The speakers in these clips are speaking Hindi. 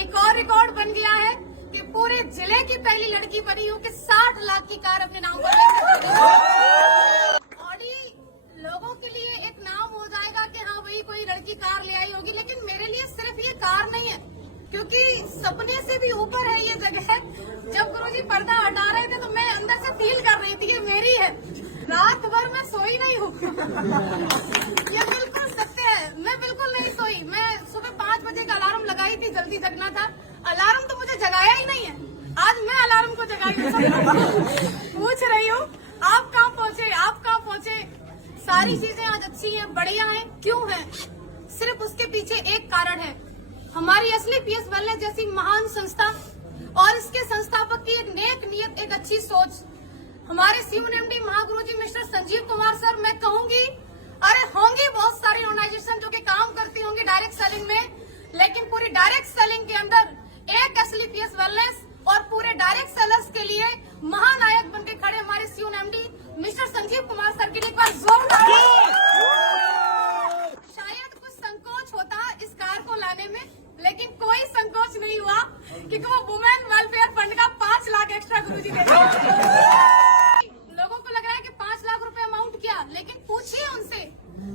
एक और रिकॉर्ड बन गया है कि पूरे जिले की पहली लड़की बनी हूँ कि 60 लाख की कार अपने नाम पर ले सकती हूँ। ऑडी लोगों के लिए एक नाम हो जाएगा कि हाँ भाई कोई लड़की कार ले आई होगी, लेकिन मेरे लिए सिर्फ ये कार नहीं है, क्योंकि सपने से भी ऊपर है ये जगह। जब गुरुजी पर्दा हटा रहे थे तो मैं अंदर से फील कर रही थी ये मेरी है। रात भर मैं सोई नहीं हूँ। ये बिल्कुल सत्य है, मैं बिल्कुल नहीं सोई। मैं सुबह 5 बजे का अलार्म लगाई थी, जल्दी जगना था। अलार्म तो मुझे जगाया ही नहीं है, आज मैं अलार्म को जगाई हूँ। पूछ रही हूँ आप कहाँ पहुँचे, आप कहाँ पहुँचे। सारी चीजें आज अच्छी हैं, बढ़िया हैं। क्यों है? सिर्फ उसके पीछे एक कारण है, हमारी असली पीएस वेलनेस जैसी महान संस्था और इसके संस्थापक की एक नेक नियत, एक अच्छी सोच। हमारे सीएमडी महागुरु जी मिस्टर संजीव कुमार सर, मैं कहूंगी अरे होंगी बहुत सारी ऑर्गेनाइजेशन जो कि काम करती होंगी डायरेक्ट सेलिंग में, लेकिन पूरी डायरेक्ट सेलिंग के अंदर एक असली पीएस वेलनेस और पूरे डायरेक्ट सेलर्स के लिए महानायक बनके खड़े हमारे CMD mister Sanjeev Kumar sir के लिए एक बार जोरदार। शायद कुछ संकोच होता इस कार को लाने में, लेकिन कोई संकोच नहीं हुआ क्योंकि वो वुमेन वेलफेयर फंड का 5 लाख एक्स्ट्रा गुरुजी दे दिया। लोगों को लग रहा है कि 5 लाख रुपए अमाउंट क्या, लेकिन पूछिए उनसे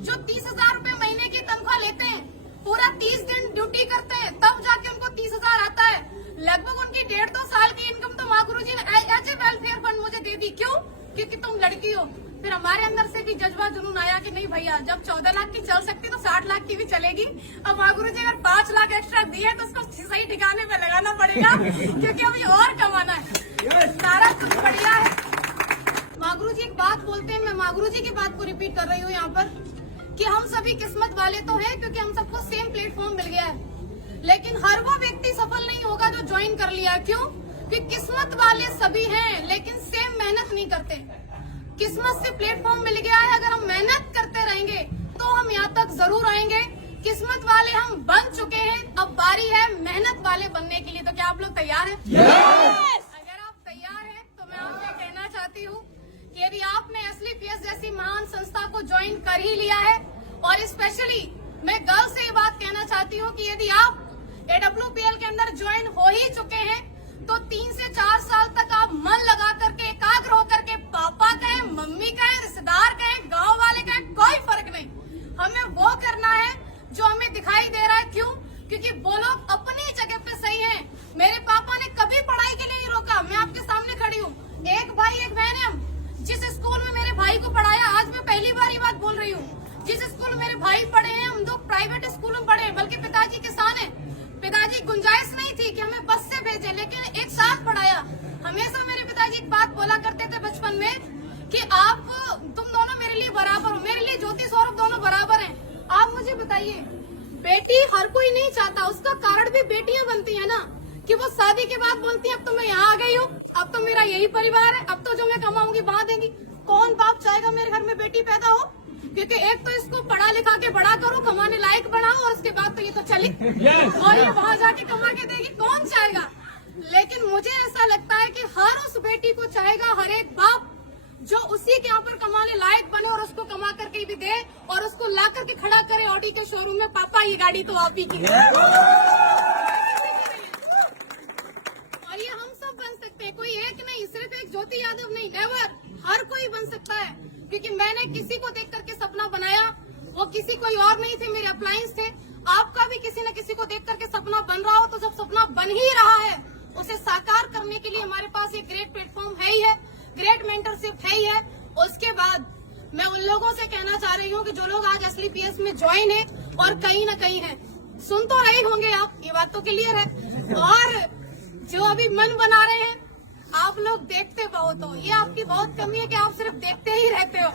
जो 30,000 रुपए महीने की तनख्वाह लेते हैं, पूरा 30 दिन ड्यूटी करते हैं, तब जाके उनको 30,000 आता है। लगभग उनकी 1.5-2 साल की इनकम तो माँ गुरु जी ने एज ए वेलफेयर फंड मुझे दे दी। क्यों? क्योंकि तुम लड़की हो। फिर हमारे अंदर से भी जज्बा जुनून आया कि नहीं भैया, जब 14 लाख की चल सकती तो 60 लाख की भी चलेगी। अब माँ गुरु जी अगर 5 लाख एक्स्ट्रा दिए तो उसको सही ठिकाने पे लगाना पड़ेगा, क्योंकि अभी और कमाना है। सारा कुछ बढ़िया है। माँ गुरु जी एक बात बोलते हैं, मैं माँ गुरु जी की बात को रिपीट कर रही हूँ यहाँ पर, कि हम सभी किस्मत वाले तो हैं क्योंकि हम सबको सेम प्लेटफॉर्म मिल गया है, लेकिन हर वो व्यक्ति सफल नहीं होगा जो ज्वाइन कर लिया। क्यों? कि किस्मत वाले सभी हैं लेकिन सेम मेहनत नहीं करते। किस्मत से प्लेटफॉर्म मिल गया है, अगर हम मेहनत करते रहेंगे तो हम यहाँ तक जरूर आएंगे। किस्मत वाले हम बन चुके हैं, अब बारी है मेहनत वाले बनने के लिए। तो क्या आप लोग तैयार हैं? अगर आप तैयार हैं तो मैं आपसे कहना चाहती हूँ कि यदि आपने असली पीएस जैसी महान संस्था को ज्वाइन कर ही लिया है, और स्पेशली मैं गर्ल से ये बात कहना चाहती हूँ कि यदि आप AWPL के अंदर ज्वाइन हो ही चुके हैं तो 3 से 4 साल तक आप मन लगा करके, एकाग्र होकर के, पापा कहें, मम्मी कहें, रिश्तेदार कहें, गांव वाले कहें, कोई फर्क नहीं, हमें वो करना है जो हमें दिखाई दे रहा है। क्यों? क्योंकि वो लोग अपनी जगह पे सही हैं। मेरे पापा ने कभी पढ़ाई के लिए नहीं रोका, मैं आपके सामने खड़ी हूँ। एक भाई एक बहन है। जिस स्कूल में मेरे भाई को पढ़ाया, आज मैं पहली बार ये बात बोल रही हूँ, जिस स्कूल में मेरे भाई पढ़े हैं, हम दो प्राइवेट स्कूल में पढ़े, बल्कि पिताजी किसान है। पिताजी गुंजाइश नहीं थी कि हमें बस से भेजे, लेकिन एक साथ पढ़ाया। हमेशा मेरे पिताजी एक बात बोला करते थे बचपन में कि आप तुम दोनों मेरे लिए बराबर हो। मेरे लिए ज्योति सौरभ दोनों बराबर हैं। आप मुझे बताइए, बेटी हर कोई नहीं चाहता, उसका कारण भी बेटियां बनती है ना, कि वो शादी के बाद बोलती है अब तो मैं यहाँ आ गई हूँ, अब तो मेरा यही परिवार है, अब तो जो मैं कमाऊंगी वहाँ देंगी। कौन बाप चाहेगा मेरे घर में बेटी पैदा हो? क्योंकि एक तो इसको पढ़ा लिखा के बड़ा करो, कमाने लायक बनाओ, और उसके बाद तो ये तो चली और ये वहाँ जाके कमा के देगी, कौन चाहेगा? लेकिन मुझे ऐसा लगता है कि हर उस बेटी को चाहेगा हर एक बाप जो उसी के यहाँ पर कमाने लायक बने और उसको कमा करके भी दे और उसको ला करके खड़ा करे ऑडी के शोरूम में, पापा ये गाड़ी तो आप ही की है। और ये हम सब बन सकते हैं, कोई एक नहीं, सिर्फ एक ज्योति यादव नहीं, नेवर, हर कोई बन सकता है। क्योंकि मैंने किसी को देख करके सपना बनाया, वो किसी कोई और नहीं थे, मेरे अप्लायंस थे। आपका भी किसी न किसी को देख करके सपना बन रहा हो, तो जब सपना बन ही रहा है उसे साकार करने के लिए हमारे पास एक ग्रेट प्लेटफॉर्म है ही है, ग्रेट मेंटरशिप है ही है। उसके बाद मैं उन लोगों से कहना चाह रही हूँ कि जो लोग आज असली पीएस में ज्वाइन है और कहीं न कहीं है, सुन तो रहे होंगे आप, ये बात तो क्लियर है, और जो अभी मन बना रहे हैं, आप लोग देखते बहुत हो, ये आपकी बहुत कमी है कि आप सिर्फ देखते ही रहते हो।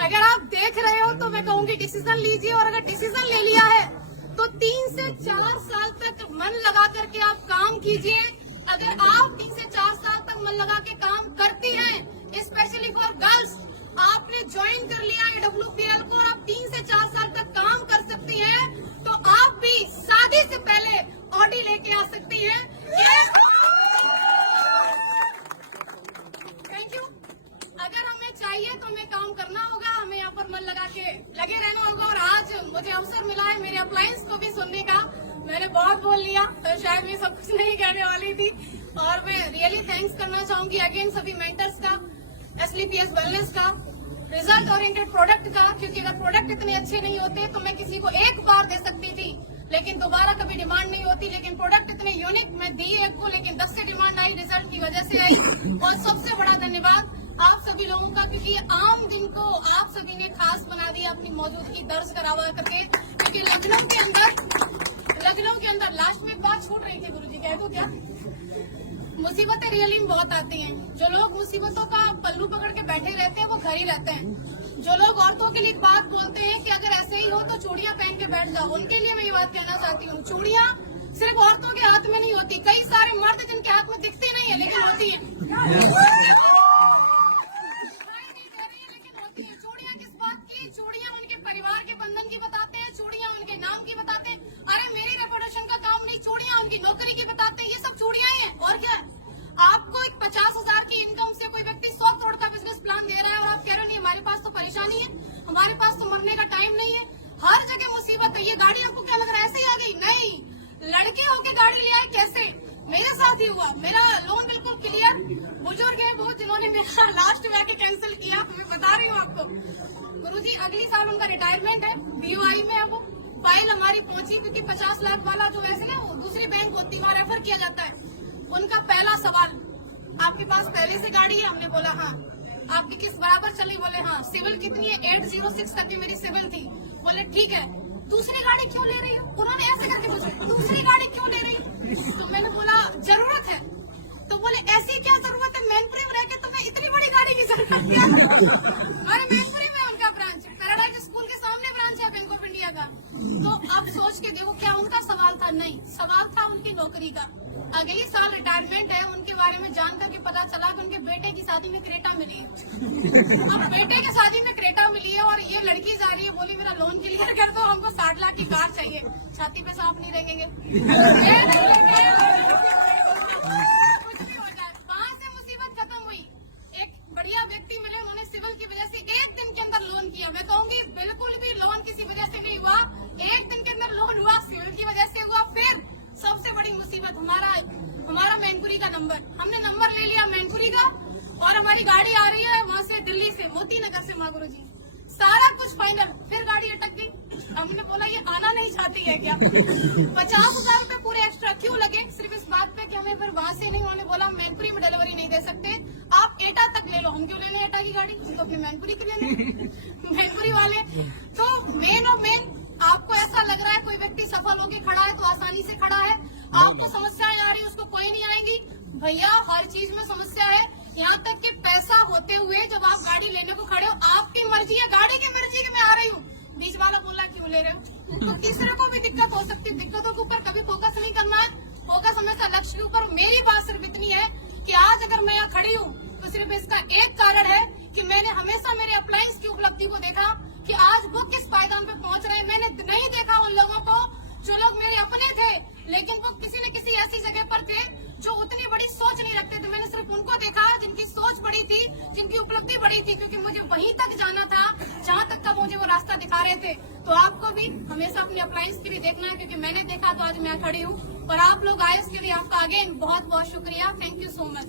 अगर आप देख रहे हो तो मैं कहूँगी डिसीजन लीजिए, और अगर डिसीजन ले लिया है तो 3 से 4 साल तक मन लगा करके आप काम कीजिए। अगर आप 3 से 4 साल तक मन लगा के काम करती हैं, स्पेशली फॉर गर्ल्स, आपने ज्वाइन कर लिया AWPL को और आप 3 से 4 साल तक काम कर सकती हैं, तो आप भी शादी से पहले ऑडी लेके आ सकती हैं। Thank you. अगर हमें चाहिए तो हमें काम करना होगा, हमें यहाँ पर मन लगा के लगे रहना होगा। और आज मुझे अवसर मिला है मेरे अप्लायंस को भी सुनने का, मैंने बहुत बोल लिया तो शायद सब कुछ नहीं कहने वाली थी। और मैं रियली थैंक्स करना चाहूंगी अगेन सभी मेंटर्स का, SLPS वेलनेस का, रिजल्ट ओरिएंटेड प्रोडक्ट का, क्योंकि अगर प्रोडक्ट इतने अच्छे नहीं होते तो मैं किसी को एक बार दे सकती थी लेकिन दोबारा कभी डिमांड नहीं होती। लेकिन प्रोडक्ट इतने यूनिक, मैं दी एक को लेकिन 10 से डिमांड आई, रिजल्ट की वजह से आई। और सबसे बड़ा धन्यवाद आप सभी लोगों का, क्योंकि आम दिन को आप सभी ने खास बना दिया अपनी मौजूदगी दर्ज करावा करके। क्योंकि लखनऊ के अंदर लास्ट में एक बात छूट रही थी गुरुजी, कह दो क्या? मुसीबतें रियली में बहुत आती हैं। जो लोग मुसीबतों का पल्लू पकड़ के बैठे रहते हैं वो घर ही रहते हैं। जो लोग औरतों के लिए एक बात बोलते हैं कि अगर ऐसे ही हो तो चूड़ियां पहन के बैठ जाओ, उनके लिए मैं ये बात कहना चाहती हूँ, चूड़ियां सिर्फ औरतों के हाथ में नहीं होती, कई सारे मर्द जिनके हाथ में दिखती नहीं है लेकिन होती है। चूड़ियां किस बात की? चूड़ियां उनके परिवार के बंधन की बताते हैं, चूड़ियां उनके नाम की बताते हैं। अरे मेरी रेपुटेशन का काम नहीं, चूड़ियां उनकी नौकरी की बताते हैं। ये सब चूड़ियां हैं और क्या है? आपको एक 50,000 की इनकम से कोई व्यक्ति 100 करोड़ का बिजनेस प्लान दे रहा है और आप कह रहे हो नहीं हमारे पास तो परेशानी है, हमारे पास तो मरने का टाइम नहीं है, हर जगह मुसीबत है। ये गाड़ी आपको क्या लग रहा है ऐसे ही आ गई? नहीं, लड़के होके गाड़ी ले आए। कैसे? मेरे साथ ही हुआ। मेरा लोन बिल्कुल क्लियर, बुजुर्ग है वो जिन्होंने मेरा लास्ट में आके कैंसिल किया, मैं बता रही हूँ आपको। गुरुजी अगली साल उनका रिटायरमेंट है, BOI में है वो। फाइल हमारी पहुंची क्योंकि 50 लाख वाला जो वैसे ना वो दूसरी बैंक होती है, वहाँ रेफर किया जाता है। उनका पहला सवाल, आपके पास पहले से गाड़ी है? हमने बोला हाँ। आपकी किस बराबर चली? बोले हाँ। सिविल कितनी है? 806 तक की मेरी सिविल थी। बोले ठीक है, दूसरी गाड़ी क्यों ले रही हो? उन्होंने ऐसे करके पूछा, दूसरी गाड़ी क्यों ले रही हो? तो मैंने बोला जरूरत है। तो बोले ऐसी क्या जरूरत है, मैनपुरी में रह के तुम्हें इतनी बड़ी गाड़ी की जरूरत क्या? अरे मैनपुरी में उनका ब्रांच, पैराडाइज स्कूल के सामने ब्रांच है बैंक ऑफ इंडिया का। तो आप सोच के देखो, क्या उनका सवाल था? नहीं, सवाल था उनकी नौकरी का। अगली साल रिटायरमेंट है, उनके बारे में जान करके पता चला कि उनके बेटे की शादी में क्रेटा मिली है। अब बेटे की शादी में क्रेटा मिली है और ये लड़की जा रही है, बोली मेरा लोन क्लियर कर दो, हमको 60 लाख की कार चाहिए। छाती पे सांप नहीं रहेंगे, कुछ भी हो जाए। वहाँ से मुसीबत खत्म हुई। एक बढ़िया व्यक्ति मिले, उन्होंने सिविल की वजह से 1 दिन के अंदर लोन किया। मैं कहूंगी बिल्कुल भी लोन किसी वजह से नहीं हुआ, 1 दिन के अंदर लोन हुआ, सिविल की वजह से हुआ। फिर सबसे बड़ी मुसीबत हमारा मैनपुरी का नंबर, हमने नंबर ले लिया मैनपुरी का और हमारी गाड़ी आ रही है वहाँ से, दिल्ली से, मोती नगर से। माँ गुरु जी सारा कुछ फाइनल, फिर गाड़ी अटक गई। हमने बोला ये आना नहीं चाहती है क्या? 50,000 रूपए पूरे एक्स्ट्रा क्यों लगे? सिर्फ इस बात पे कि हमें फिर वहाँ से नहीं, उन्होंने बोला मैनपुरी में डिलीवरी नहीं दे सकते, आप एटा तक ले लो। हम क्यों लेने एटा की गाड़ी, हम तो अपनी मैनपुरी की लेने। मैनपुरी वाले तो मेन आपको ऐसा लग रहा है कोई व्यक्ति सफल होके खड़ा है तो आसानी से खड़ा है, आपको समस्याएं आ रही है उसको कोई नहीं आएंगी। भैया हर चीज में समस्या है, यहाँ तक कि पैसा होते हुए जब आप गाड़ी लेने को खड़े हो, आपकी मर्जी है, गाड़ी की मर्जी की मैं आ रही हूँ, बीच वाला बोला क्यों ले रहे हो? तो तीसरे को भी दिक्कत हो सकती है। दिक्कतों के ऊपर कभी फोकस नहीं करना है, फोकस हमेशा लक्ष्य के ऊपर। मेरी बात सिर्फ इतनी है कि आज अगर मैं यहाँ खड़ी हूँ तो सिर्फ इसका एक कारण है कि मैंने हमेशा मेरे अप्लायंस की उपलब्धि को देखा कि आज वो किस पायदान पे पहुंच रहे हैं। मैंने नहीं देखा उन लोगों को जो लोग मेरे अपने थे लेकिन वो किसी न किसी ऐसी जगह पर थे जो उतनी बड़ी सोच नहीं रखते थे। मैंने सिर्फ उनको देखा जिनकी सोच बड़ी थी, जिनकी उपलब्धि बड़ी थी, क्योंकि मुझे वहीं तक जाना था जहाँ तक का मुझे वो रास्ता दिखा रहे थे। तो आपको भी हमेशा अपने अप्लायंस की भी देखना है, क्योंकि मैंने देखा तो आज मैं खड़ी हूँ और आप लोग आए, उसके लिए आपका अगेन बहुत बहुत शुक्रिया। Thank you so much.